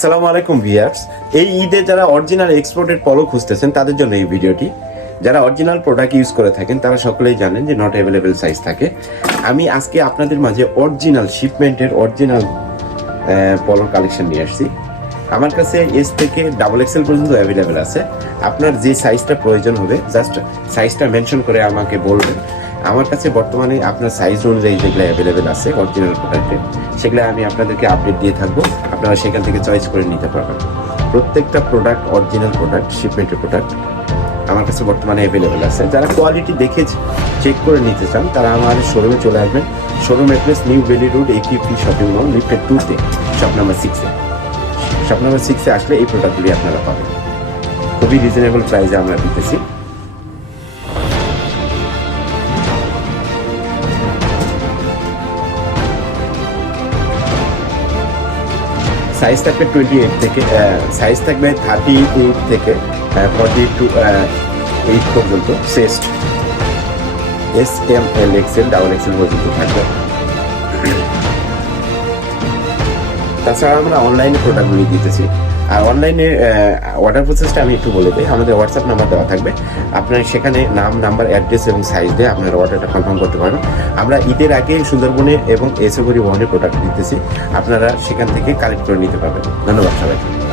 আসসালামু আলাইকুম ভিয়ার্স এই ঈদে যারা অরিজিনাল এক্সপোর্টেড পলো খুঁজতেছেন, তাদের জন্য এই ভিডিওটি। যারা অরিজিনাল প্রোডাক্ট ইউজ করে থাকেন, তারা সকলেই জানেন যে নট অ্যাভেলেবেল সাইজ থাকে। আমি আজকে আপনাদের মাঝে অরিজিনাল শিপমেন্টের অরিজিনাল পলোর কালেকশন নিয়ে আসছি। আমার কাছে এস থেকে ডাবল এক্সেল পর্যন্ত অ্যাভেলেবেল আছে। আপনার যে সাইজটা প্রয়োজন হবে জাস্ট সাইজটা মেনশন করে আমাকে বলবেন। আমার কাছে বর্তমানে আপনার সাইজ অনুযায়ী যেগুলো অ্যাভেলেবেল আছে অরিজিনাল প্রোডাক্টে সেগুলো আমি আপনাদেরকে আপডেট দিয়ে থাকব। আপনারা সেখান থেকে চয়েস করে নিতে পারবেন। প্রত্যেকটা প্রোডাক্ট অরিজিনাল প্রোডাক্ট শিপমেন্টের প্রোডাক্ট আমার কাছে বর্তমানে অ্যাভেলেবেল আছে। যারা কোয়ালিটি দেখে চেক করে নিতে চান, তারা আমার শোরুমে চলে আসবেন। Showroom address new Bailey road একিপি shopping mall লিফটেড টুতে শপ নাম্বার সিক্সে শপ নাম্বার সিক্সে আসলে এই প্রোডাক্টগুলি আপনারা পাবেন। খুবই রিজনেবল প্রাইসে আমরা দিতেছি। সাইজ থাকবে টোয়েন্টি এইট থেকে সাইজ থাকবে থার্টি এইট থেকে ফর্টি টু এইট পর্যন্ত cyst S M L XL double XL পর্যন্ত থাকবে। তাছাড়া আমরা অনলাইনে প্রোডাক্টগুলি দিতেছি। আর অনলাইনে অর্ডার প্রসেসটা আমি একটু বলে দিই। আমাদের হোয়াটসঅ্যাপ নাম্বার দেওয়া থাকবে। আপনার সেখানে নাম নাম্বার অ্যাড্রেস এবং সাইজ দিয়ে আপনার অর্ডারটা কনফার্ম করতে পারবেন। আমরা ঈদের আগে সুন্দরবনে এবং এসে পরিবহনের প্রোডাক্ট দিতেছি। আপনারা সেখান থেকে কালেক্ট করে নিতে পারবেন। ধন্যবাদ সবাইকে।